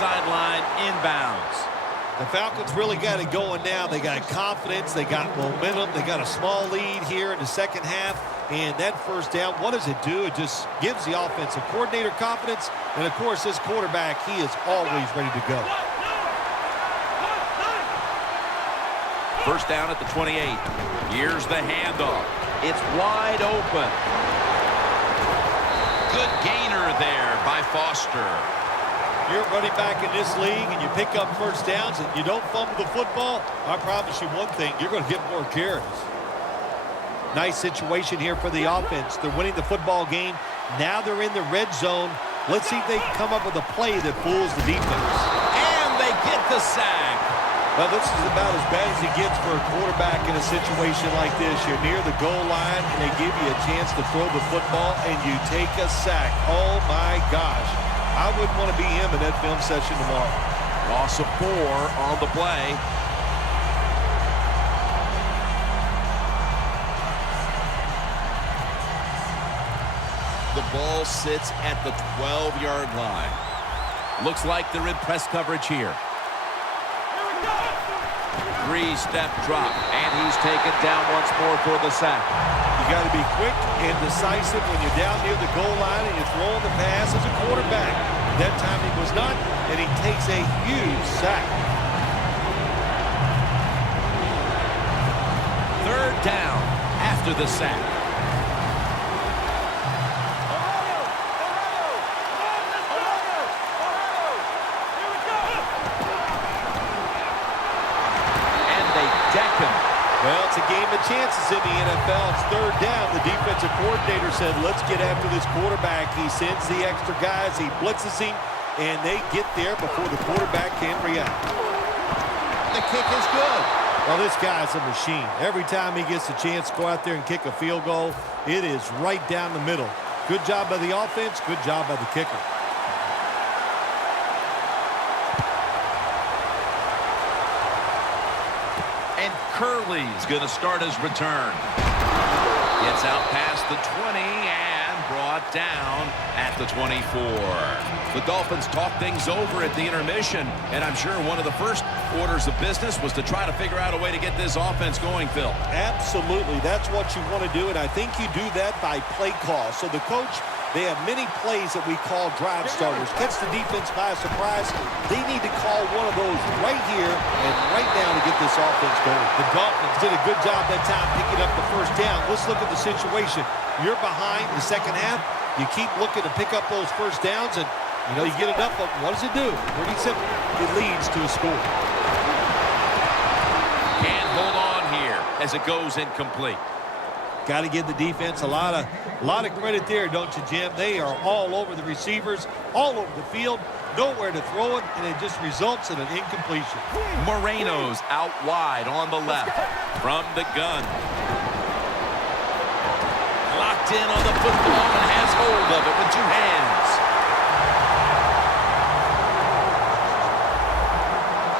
sideline inbounds. The Falcons really got it going now. They got confidence. They got momentum. They got a small lead here in the second half. And that first down, what does it do? It just gives the offensive coordinator confidence. And, of course, this quarterback, he is always ready to go. First down at the 28. Here's the handoff. It's wide open. Good gainer there by Foster. You're running back in this league and you pick up first downs and you don't fumble the football, I promise you one thing, you're going to get more carries. Nice situation here for the offense. They're winning the football game. Now they're in the red zone. Let's see if they can come up with a play that fools the defense. And they get the sack. Well, this is about as bad as it gets for a quarterback in a situation like this. You're near the goal line and they give you a chance to throw the football and you take a sack. Oh my gosh. I wouldn't want to be him in that film session tomorrow. Loss of 4 on the play. The ball sits at the 12-yard line. Looks like they're in press coverage here. 3-step drop, and he's taken down once more for the sack. You got to be quick and decisive when you're down near the goal line and you're throwing the pass as a quarterback. That time he was not, and he takes a huge sack. Third down after the sack. And they deck him. Well, it's a game of chances in the NFL. It's third down. The defensive coordinator said, let's get after this quarterback. He sends the extra guys. He blitzes him, and they get there before the quarterback can react. The kick is good. Well, this guy's a machine. Every time he gets a chance to go out there and kick a field goal, it is right down the middle. Good job by the offense. Good job by the kicker. And Curley's going to start his return. Gets out past the 20 and brought down at the 24. The Dolphins talk things over at the intermission, and I'm sure one of the first orders of business was to try to figure out a way to get this offense going, Phil. Absolutely. That's what you want to do, and I think you do that by play call. So the coach, they have many plays that we call drive starters. Catch the defense by surprise. They need to call one of those right here and right now to get this offense going. The Dolphins did a good job that time picking up the first down. Let's look at the situation. You're behind the second half. You keep looking to pick up those first downs, and you get enough of them. What does it do? Pretty simple. It leads to a score. Can't hold on here as it goes incomplete. Got to give the defense a lot of credit there, don't you, Jim? They are all over the receivers, all over the field, nowhere to throw it, and it just results in an incompletion. Moreno's out wide on the left from the gun. Locked in on the football and has hold of it with 2 hands.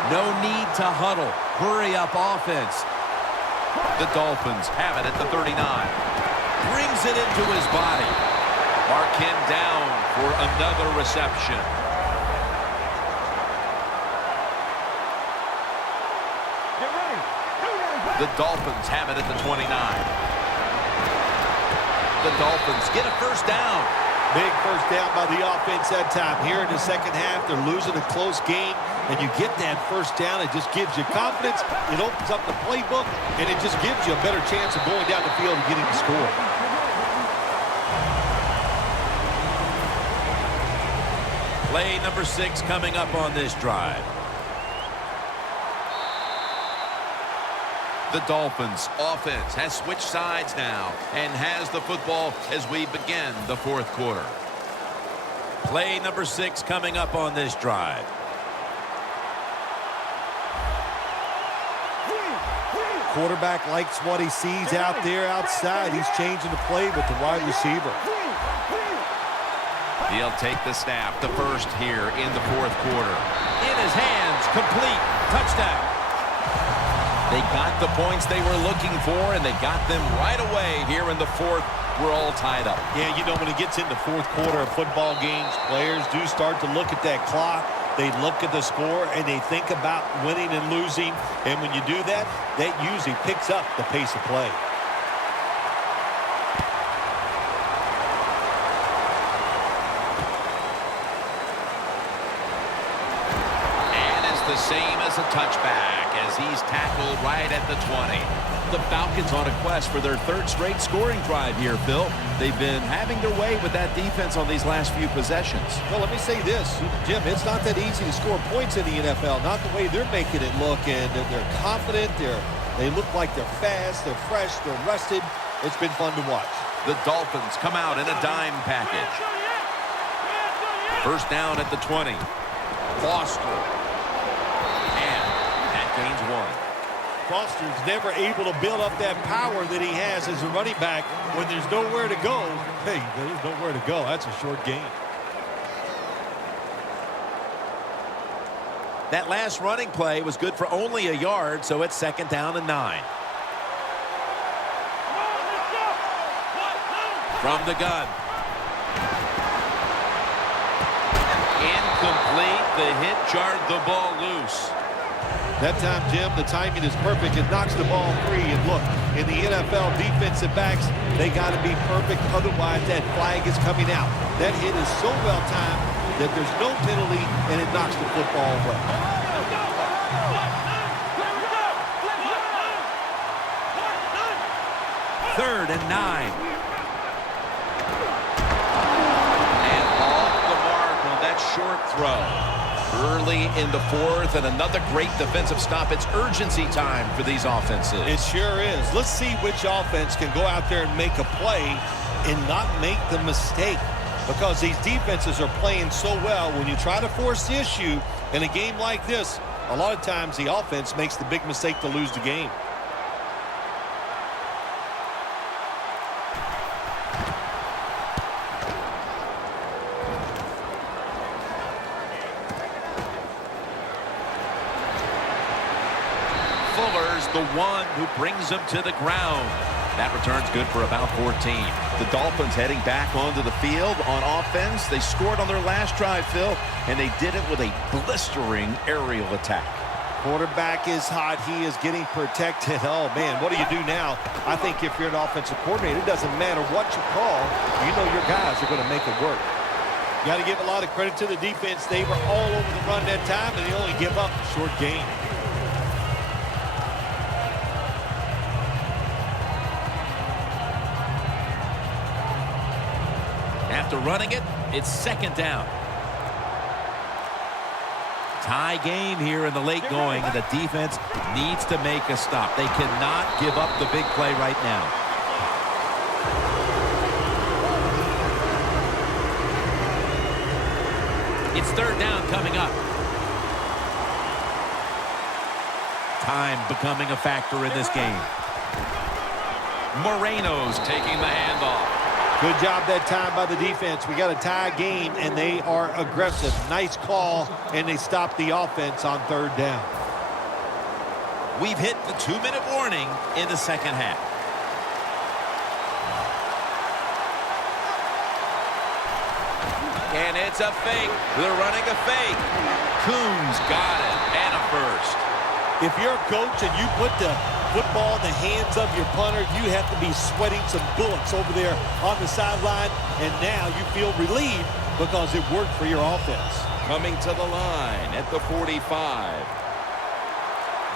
No need to huddle. Hurry up offense. The Dolphins have it at the 39. Brings it into his body. Mark him down for another reception. Get ready. The Dolphins have it at the 29. The Dolphins get a first down. Big first down by the offense that time. Here in the second half, they're losing a close game, and you get that first down. It just gives you confidence. It opens up the playbook, and it just gives you a better chance of going down the field and getting the score. Play number 6 coming up on this drive. The Dolphins offense has switched sides now and has the football as we begin the fourth quarter. Play number 6 coming up on this drive. Quarterback likes what he sees out there outside. He's changing the play with the wide receiver. He'll take the snap, the first here in the fourth quarter. In his hands, complete, touchdown. They got the points they were looking for, and they got them right away here in the fourth. We're all tied up. Yeah, when it gets into fourth quarter of football games, players do start to look at that clock. They look at the score, and they think about winning and losing. And when you do that, that usually picks up the pace of play. The same as a touchback as he's tackled right at the 20. The Falcons on a quest for their third straight scoring drive here, Phil. They've been having their way with that defense on these last few possessions. Well, let me say this, Jim, it's not that easy to score points in the NFL, not the way they're making it look, and they're confident, they look like they're fast, they're fresh, they're rested. It's been fun to watch. The Dolphins come out in a dime package. First down at the 20. Foster. Gains 1. Foster's never able to build up that power that he has as a running back when there's nowhere to go. Hey, there's nowhere to go. That's a short gain. That last running play was good for only a yard, so it's second down and 9. From the gun. Incomplete. The hit jarred the ball loose. That time, Jim, the timing is perfect. It knocks the ball free. And look, in the NFL, defensive backs, they got to be perfect. Otherwise, that flag is coming out. That hit is so well timed that there's no penalty, and it knocks the football away. Third and 9. And off the mark on that short throw. Early in the fourth, and another great defensive stop. It's urgency time for these offenses. It sure is. Let's see which offense can go out there and make a play and not make the mistake, because these defenses are playing so well. When you try to force the issue in a game like this, a lot of times the offense makes the big mistake to lose the game. Fuller's the one who brings him to the ground. That return's good for about 14. The Dolphins heading back onto the field on offense. They scored on their last drive, Phil, and they did it with a blistering aerial attack. Quarterback is hot. He is getting protected. Oh, man, what do you do now? I think if you're an offensive coordinator, it doesn't matter what you call. You know your guys are going to make it work. You got to give a lot of credit to the defense. They were all over the run that time, and they only give up a short gain. After running it, it's second down. Tie game here in the late going, and the defense needs to make a stop. They cannot give up the big play right now. It's third down coming up. Time becoming a factor in this game. Moreno's taking the handoff. Good job that time by the defense. We got a tie game, and they are aggressive. Nice call, and they stop the offense on third down. We've hit the 2-minute warning in the second half. And it's a fake. They're running a fake. Coombs got it, and a first. If you're a coach and you put the football in the hands of your punter, you have to be sweating some bullets over there on the sideline, and now you feel relieved because it worked for your offense. Coming to the line at the 45.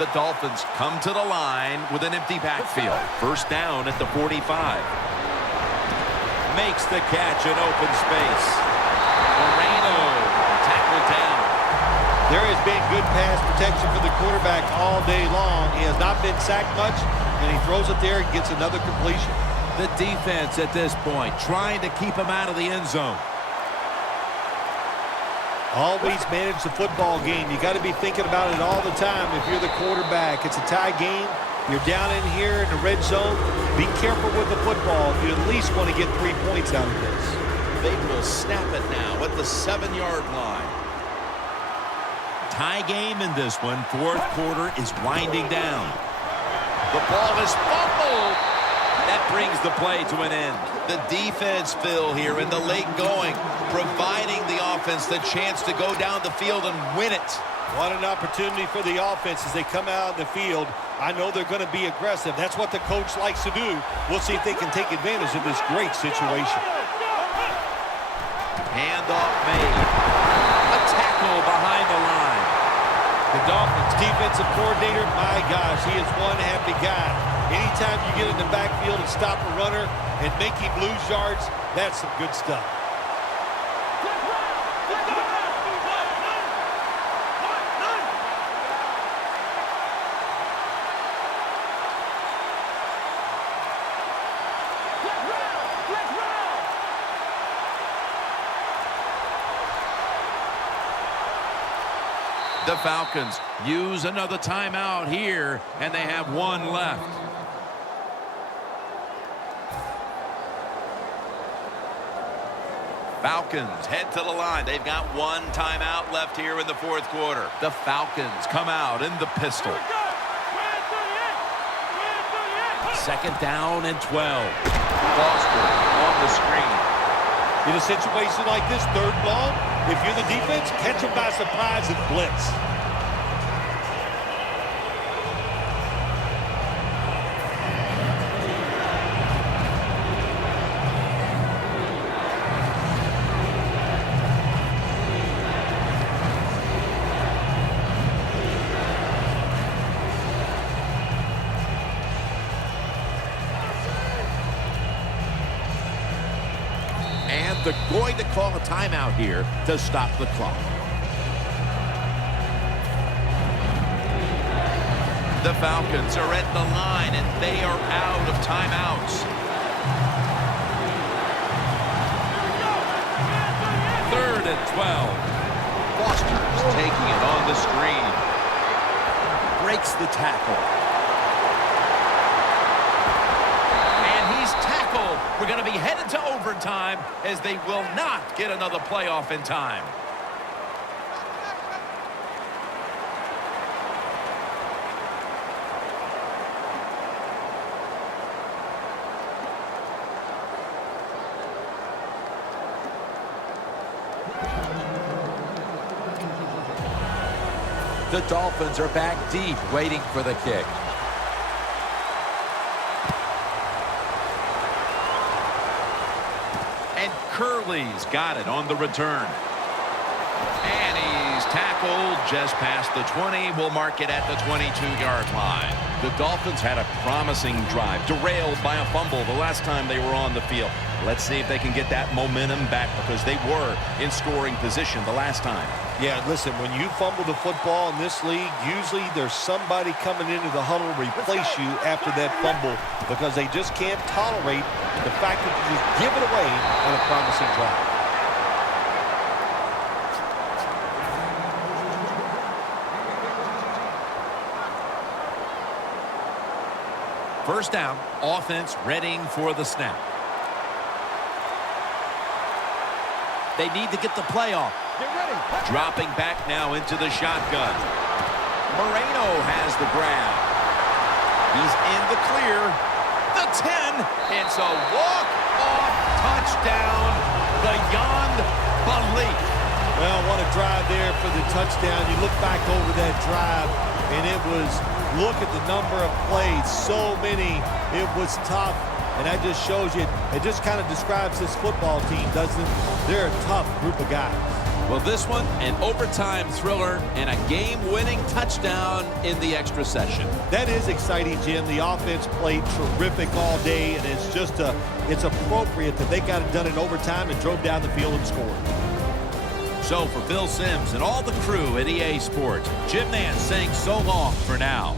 The Dolphins come to the line with an empty backfield. First down at the 45. Makes the catch in open space. Moreno tackled down. There has been good pass protection for the quarterback all day long. He has not been sacked much, and he throws it there and gets another completion. The defense at this point trying to keep him out of the end zone. Always manage the football game. You got to be thinking about it all the time if you're the quarterback. It's a tie game. You're down in here in the red zone. Be careful with the football. You at least want to get 3 points out of this. They will snap it now at the 7-yard line. Tie game in this one. Fourth quarter is winding down. The ball is fumbled. That brings the play to an end. The defense, Phil, here in the late going, providing the offense the chance to go down the field and win it. What an opportunity for the offense as they come out on the field. I know they're going to be aggressive. That's what the coach likes to do. We'll see if they can take advantage of this great situation. Handoff made. A tackle behind the line. The Dolphins defensive coordinator, my gosh, he is one happy guy. Anytime you get in the backfield and stop a runner and make him lose yards, that's some good stuff. The Falcons use another timeout here, and they have one left. Falcons head to the line. They've got one timeout left here in the fourth quarter. The Falcons come out in the pistol. Second down and 12. Foster on the screen. In a situation like this, third and long, if you're the defense, catch them by surprise and blitz. And they're going to call a timeout here to stop the clock. The Falcons are at the line, and they are out of timeouts. Third and 12. Foster's taking it on the screen. Breaks the tackle. And he's tackled. We're going to be headed to overtime as they will not get another playoff in time. The Dolphins are back deep, waiting for the kick. And Curley's got it on the return. And he's tackled just past the 20. We'll mark it at the 22-yard line. The Dolphins had a promising drive, derailed by a fumble the last time they were on the field. Let's see if they can get that momentum back, because they were in scoring position the last time. Yeah, listen, when you fumble the football in this league, usually there's somebody coming into the huddle to replace you after that fumble, because they just can't tolerate the fact that you just give it away on a promising drive. First down, offense readying for the snap. They need to get the play off. Get ready. Dropping back now into the shotgun. Moreno has the grab. He's in the clear. The 10. It's a walk-off touchdown beyond belief. Well, what a drive there for the touchdown. You look back over that drive, and it was, look at the number of plays, so many. It was tough, and that just shows you, it just kind of describes this football team, doesn't it? They're a tough group of guys. Well, this one, an overtime thriller and a game-winning touchdown in the extra session. That is exciting, Jim. The offense played terrific all day, and it's just it's appropriate that they got it done in overtime and drove down the field and scored. So for Phil Simms and all the crew at EA Sports, Jim Nance saying so long for now.